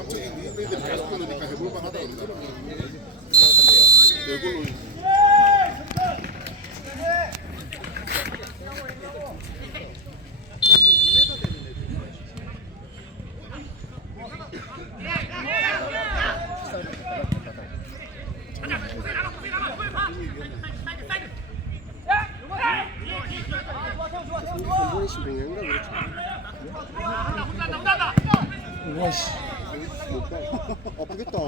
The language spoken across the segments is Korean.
갑자기 니네들 계속 그러니까 해볼만 하다 그러더라. 이걸로. 와씨. 아프겠다.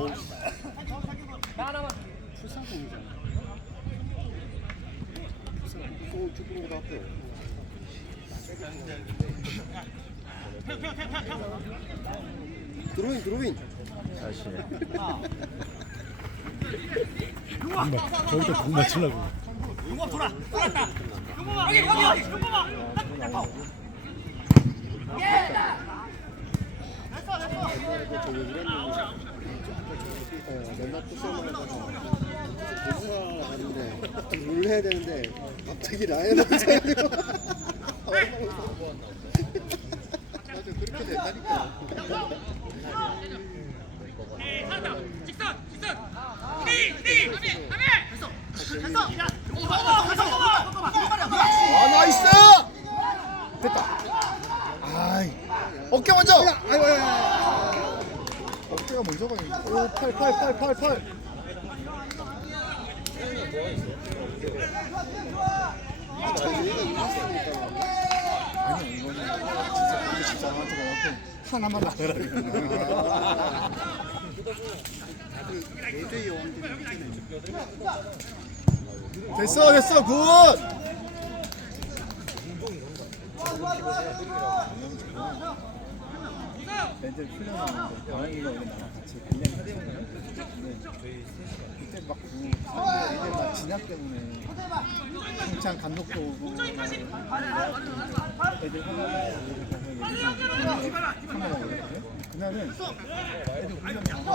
축구는 거 앞에. 드로잉 드로잉. 다시 거기다 공 맞추려고 저 얘기를 했는데 어, 맨날 투수만 해가지고 투수 하는데 룰 해야 되는데 갑자기 라인을 차려요 맞아 그렇게 된다니까. 아 나이스! 됐다. 아이. 어깨 먼저! 아이고 아이고 어깨가 먼저 가니 오팔 팔 팔 팔팔. 자기가 이겼으니까 아니 이거는 진짜 진짜 나한테 가갖고 하나만 나가라 됐어 됐어 굿 애들 훈련하는데 병원이가 원래 나랑 같이 그냥 하대거든요 근데 그때 막 그, 애들 막 진학 때문에 평창 감독도 오고 애들 하나가 오거든요 그날은 애들 훈련 나가고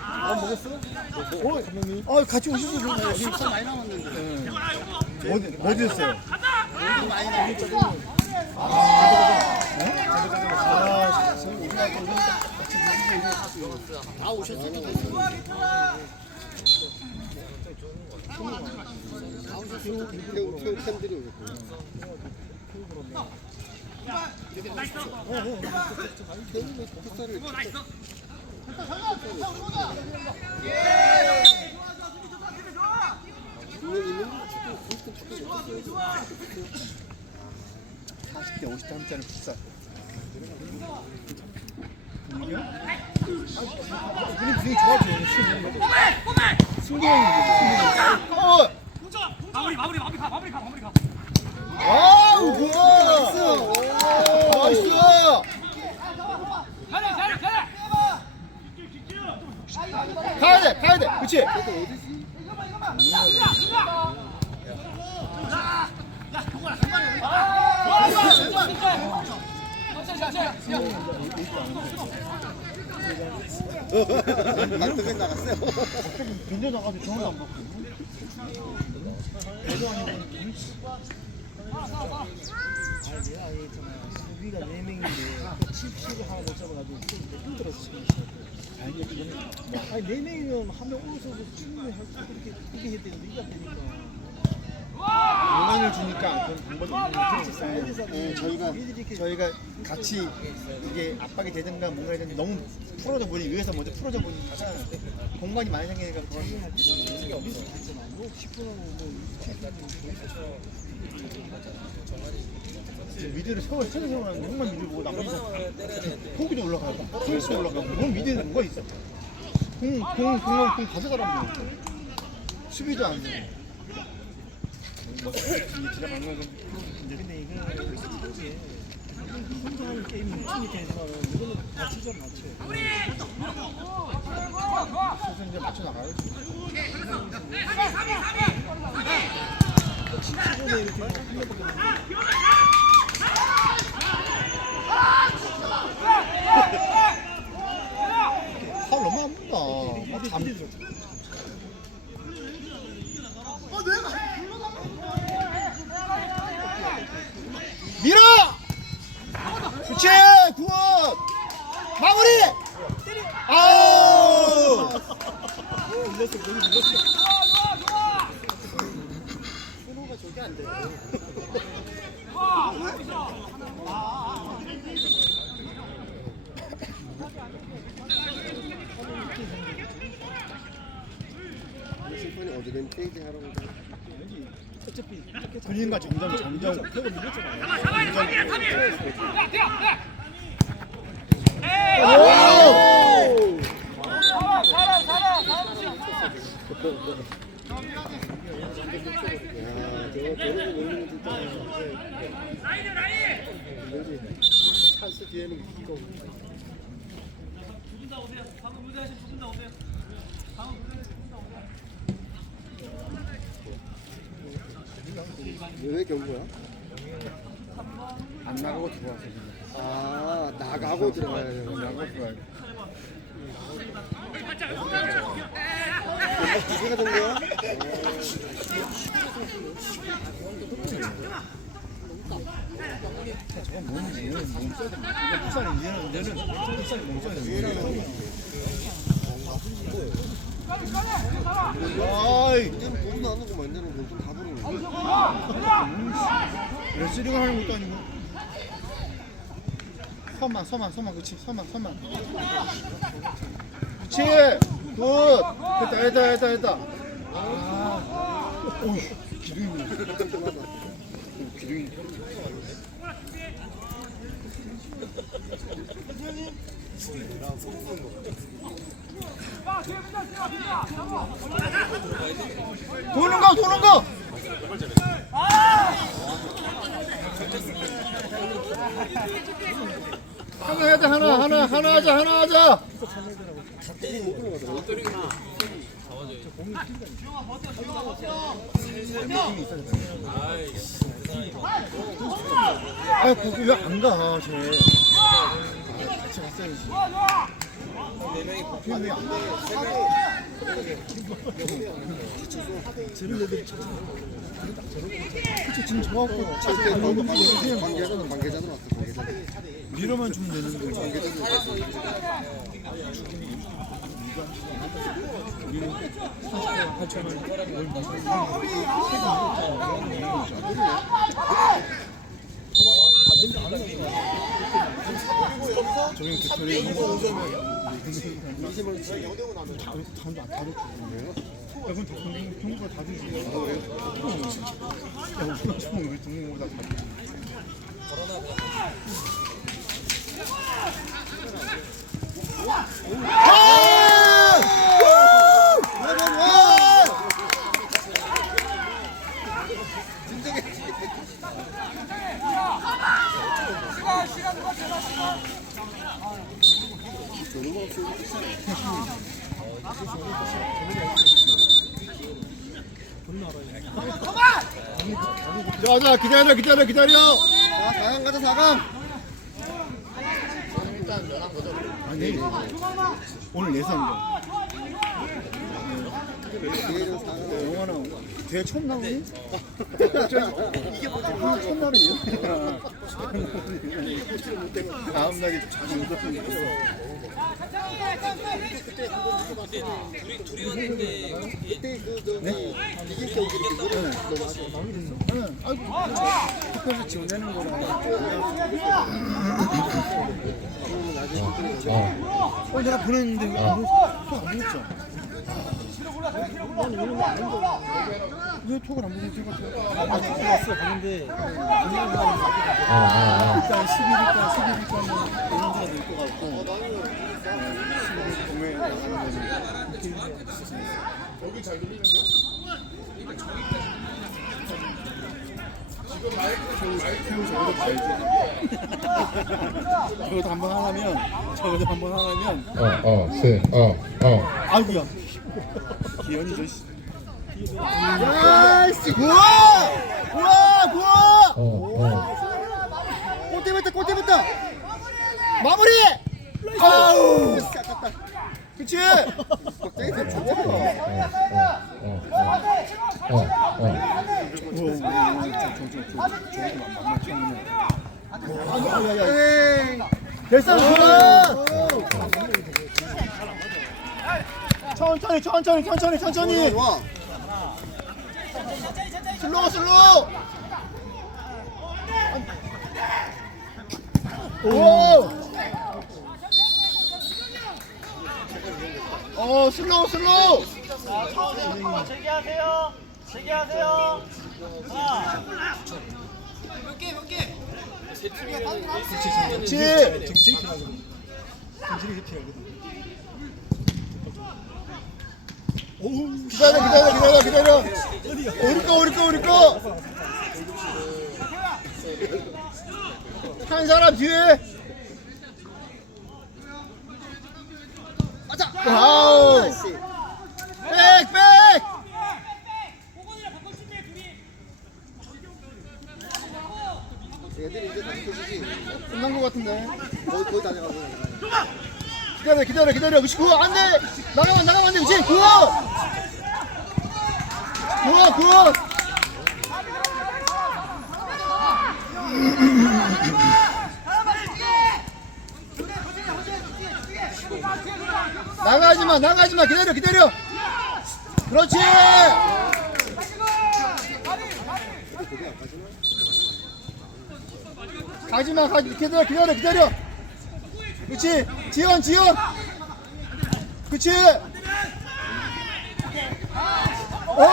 어 먹었어? 어 감독님 어 같이 그러네 여기 많이 남았는데 어디 어디 됐어요? 많이 남았거든 아, 지금 우리가 거기 같이 다 오셨으니까 다 오셨으니까 팬들이 오셨고 태우가 풋살을 오늘 있는 거 축구 축구 못했어요 40대 50대 한짜리 비싸. 분위기요? 우리 분위기 좋아져. 승부형. 어! 마무리 마무리 마무리 가 마무리 가 마무리 가. 아우 굿! 나이스! 가자 가자 가자. 가야 돼, 가야 돼. 그렇지. 발 빈대 나가서 전화도 안 받고. 수비가 4명인데 또 칩십을 하나 못 잡아가지고 좀 힘들었어. 아니, 이거는 뭐, 아니 4명이면 한 명 오른손으로 충분히 할 수, 그렇게, 그렇게 해야 되는데 안 되니까. 공간을 주니까 그런 방법이 없는 거죠. 네, 저희가 저희가 같이 이게 압박이 되든가 뭔가 되든 너무 풀어져 보니 위에서 먼저 풀어져 보니까 공간이 많이 생기니까 때는 우리가 없어. 있잖아. 뭐 10분 하고 뭐 20분 이제 미드를 세워 세워 세워놨는데 형만 미드 보고 나머지 포기도 올라가고 포기도 올라가고 뭔 미드는 뭐가 있어 공공 공만 공 가져가라고 수비도 안건 되지만 이거는 같이 좀 잠, 마무리! 아우! 밀렸어, 공이 밀렸어. 호가 저게 안 돼. 심판이 어제는 페이징 하러 온다. 어차피 분위기가 점점 점점 태고 밀렸잖아요. 지금. 아 나가고 들어가야 되는 나가고 들어와야 돼. 거야. 레슬링을 하는 것도 아니고. 서만, 서만, 서만, 그렇지, 서만, 서만. 그렇지, 굿. 됐다, 됐다, 됐다, 됐다. 아, 오이, 기둥이. 기둥이. 도는 거, 도는 거. 하나 돼, 하나, 하나, 하나 하자, 하나 하자. 아, 거기 왜안 가, 쟤. 아, 같이 갔어야지. 걔 왜안 가? 지금 저하고 이렇게 너도 관계자는 관계자들 왔어 관계자들. 밀어만 주면 되는 거지. 관계자들 왔어. 저기 이심을 치. 다음도 안 다르지. 야, 그건 다다 되지. 야, 되지. 자, 자, 기다려, 기다려, 기다려. 자 4강 가자 4강. 아니, 오늘 예선이야. 내일은 4강. 영화나 대회 처음 나오니? 이게 뭐지? 처음 나오니? 다음 날이 자주 웃었으니까. 그때 그 저기 이길 때 아이고, 나중에 그때 어, 내가 보냈는데 왜안 보냈어? 왜 톡을 안 보냈지? 아 들어왔어 봤는데 일단 11일까 11일까는 에너지가 될것 같고 동네 나가는 거지. 저거도 봐야지. 저거도 한번 하려면, 저거도 한번 하려면, 어, 어, 스, 어, 어. 아이고야. 기현이 저 씨. 야씨 우와! 우와! 우와! 어, 어. 골대부터 골대부터. 마무리! 아우! 아깝다. 그치? 박정희 좋아. 어, 어, 어. 어, 어. 됐어! 천천히 천천히 천천히 천천히 좋아. 슬로우 슬로우 오! 어 슬로우 슬로우 재기하세요. 재기하세요. 자, 그렇지 기다려 기다려 기다려 기다려. 오를 거 오를 거 오를 거 한 사람 뒤에. 맞아. 와우. 백백. 얘들이 이제 다 끝이지 끝난 거 같은데. 거의 거의 다 돼가고 기다려 기다려 기다려. 그 99 안돼. 나가면 나가면 안돼. 그치 9 굿, 굿. 나가지 마, 나가지 마. 기다려, 기다려. 그렇지. 가지 마, 가지 기다려, 기다려, 기다려. 그렇지. 지연, 지연. 그렇지. 오!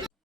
오!